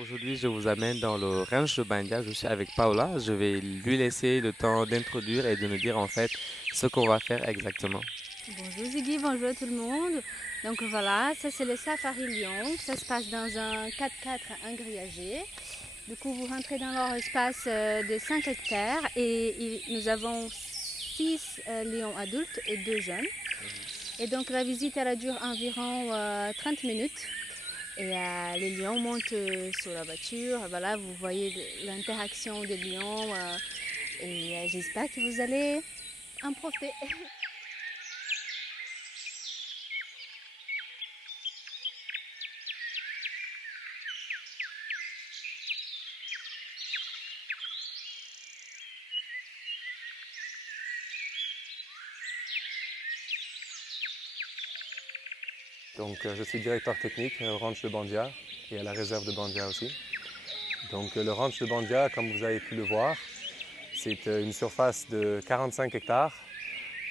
Aujourd'hui, je vous amène dans le ranch de Bandia. Je suis avec Paola. Je vais lui laisser le temps d'introduire et de nous dire en fait ce qu'on va faire exactement. Bonjour Ziggy, bonjour à tout le monde. Donc voilà, ça c'est le Safari Lyon. Ça se passe dans un 4x4 engrillagé. Du coup, vous rentrez dans leur espace de 5 hectares et nous avons 6 lions adultes et 2 jeunes. Et donc la visite, elle dure environ 30 minutes. Et les lions montent sur la voiture. Voilà, vous voyez l'interaction des lions. Et j'espère que vous allez en profiter. Je suis directeur technique au ranch de Bandia et à la réserve de Bandia aussi. Le ranch de Bandia, comme vous avez pu le voir, c'est une surface de 45 hectares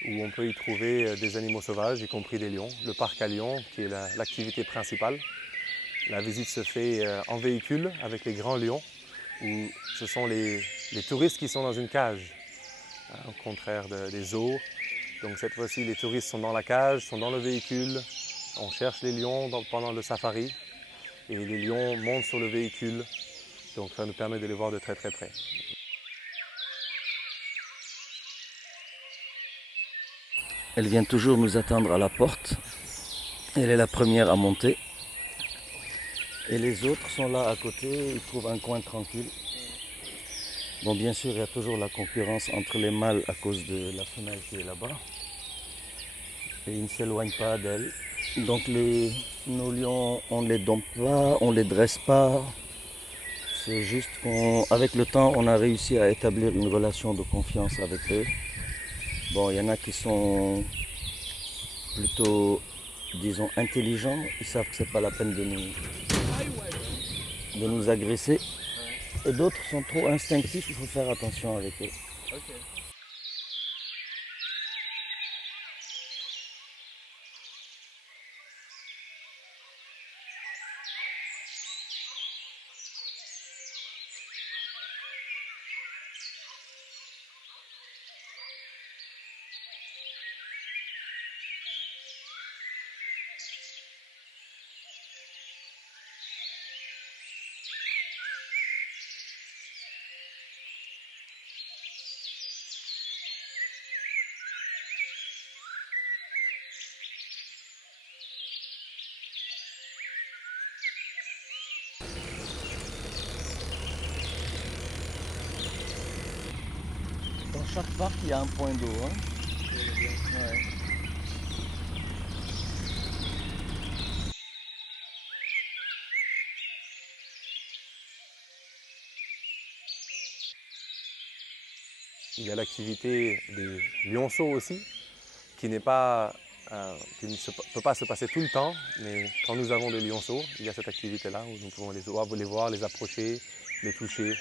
où on peut y trouver des animaux sauvages, y compris des lions. Le parc à lions, qui est l'activité principale. La visite se fait en véhicule avec les grands lions, où ce sont les touristes qui sont dans une cage, au contraire des zoos. Donc cette fois-ci, les touristes sont dans la cage, sont dans le véhicule. On cherche les lions pendant le safari et les lions montent sur le véhicule. Donc ça nous permet de les voir de très très près. Elle vient toujours nous attendre à la porte. Elle est la première à monter. Et les autres sont là à côté, ils trouvent un coin tranquille. Bon, bien sûr, il y a toujours la concurrence entre les mâles à cause de la femelle qui est là-bas. Et ils ne s'éloignent pas d'elle. Donc nos lions, on ne les dompte pas, on ne les dresse pas. C'est juste qu'avec le temps, on a réussi à établir une relation de confiance avec eux. Bon, il y en a qui sont plutôt, disons, intelligents. Ils savent que c'est pas la peine de nous agresser. Et d'autres sont trop instinctifs, il faut faire attention avec eux. Dans chaque parc, il y a un point d'eau. Hein. Ouais. Il y a l'activité des lionceaux aussi, qui n'est pas, qui ne peut pas se passer tout le temps, mais quand nous avons des lionceaux, il y a cette activité-là où nous pouvons les voir, les approcher, les toucher.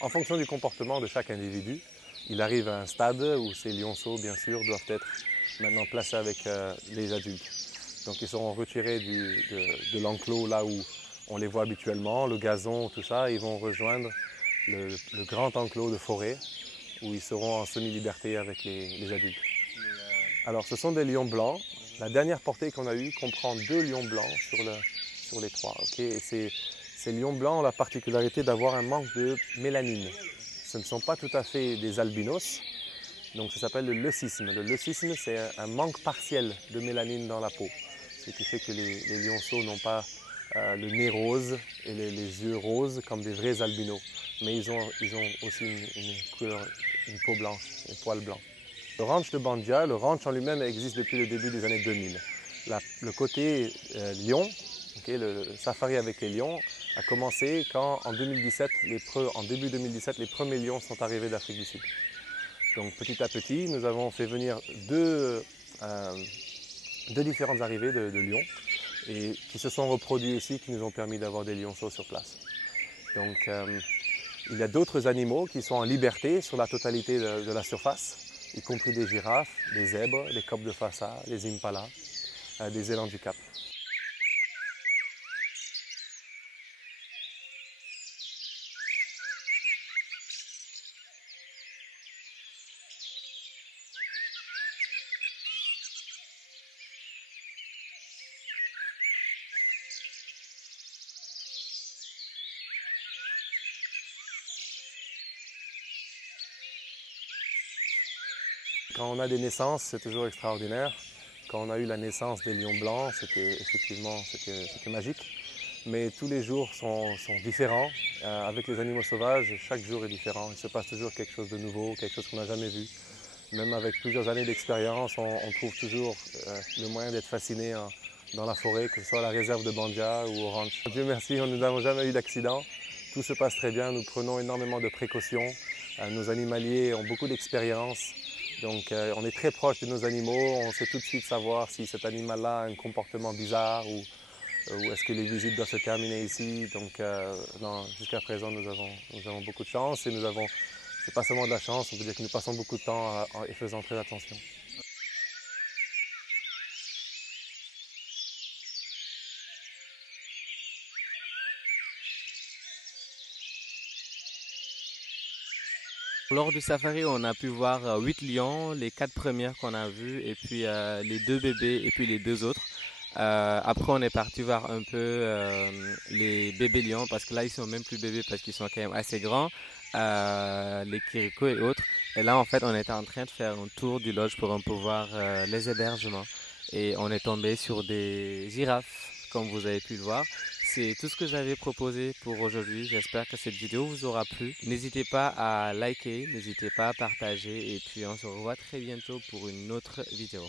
En fonction du comportement de chaque individu, il arrive à un stade où ces lionceaux, bien sûr, doivent être maintenant placés avec les adultes. Donc, ils seront retirés de l'enclos là où on les voit habituellement, le gazon, tout ça. Ils vont rejoindre le grand enclos de forêt où ils seront en semi-liberté avec les adultes. Alors, ce sont des lions blancs. La dernière portée qu'on a eue comprend 2 lions blancs sur les 3. Okay? Et ces lions blancs ont la particularité d'avoir un manque de mélanine. Ce ne sont pas tout à fait des albinos, donc ça s'appelle le leucisme. Le leucisme, c'est un manque partiel de mélanine dans la peau, ce qui fait que les lionceaux n'ont pas le nez rose et les yeux roses comme des vrais albinos, mais ils ont aussi une peau blanche, un poil blanc. Le ranch de Bandia, le ranch en lui-même existe depuis le début des années 2000. Le côté lion, okay, le safari avec les lions, a commencé quand en 2017, en début 2017, les premiers lions sont arrivés d'Afrique du Sud. Donc petit à petit, nous avons fait venir deux différentes arrivées de lions. et qui se sont reproduits aussi, qui nous ont permis d'avoir des lionceaux sur place. Donc il y a d'autres animaux qui sont en liberté sur la totalité de la surface, y compris des girafes, des zèbres, les coqs de Fassa, les impalas, des élans du Cap. Quand on a des naissances, c'est toujours extraordinaire. Quand on a eu la naissance des lions blancs, c'était magique. Mais tous les jours sont différents. Avec les animaux sauvages, chaque jour est différent. Il se passe toujours quelque chose de nouveau, quelque chose qu'on n'a jamais vu. Même avec plusieurs années d'expérience, on trouve toujours le moyen d'être fasciné dans la forêt, que ce soit à la réserve de Bandia ou au ranch. Dieu merci, nous n'avons jamais eu d'accident. Tout se passe très bien, nous prenons énormément de précautions. Nos animaliers ont beaucoup d'expérience. Donc on est très proche de nos animaux, on sait tout de suite savoir si cet animal-là a un comportement bizarre ou est-ce que les visites doivent se terminer ici. Donc jusqu'à présent nous avons beaucoup de chance et c'est pas seulement de la chance, on peut dire que nous passons beaucoup de temps en faisant très attention. Lors du safari, on a pu voir 8 lions, les 4 premières qu'on a vues, et puis les 2 bébés, et puis les 2 autres. Après, on est parti voir un peu les bébés lions, parce que là, ils sont même plus bébés, parce qu'ils sont quand même assez grands, les kirikos et autres. Et là, en fait, on était en train de faire un tour du lodge pour un peu voir les hébergements. Et on est tombé sur des girafes, comme vous avez pu le voir. C'est tout ce que j'avais proposé pour aujourd'hui. J'espère que cette vidéo vous aura plu. N'hésitez pas à liker, n'hésitez pas à partager et puis on se revoit très bientôt pour une autre vidéo.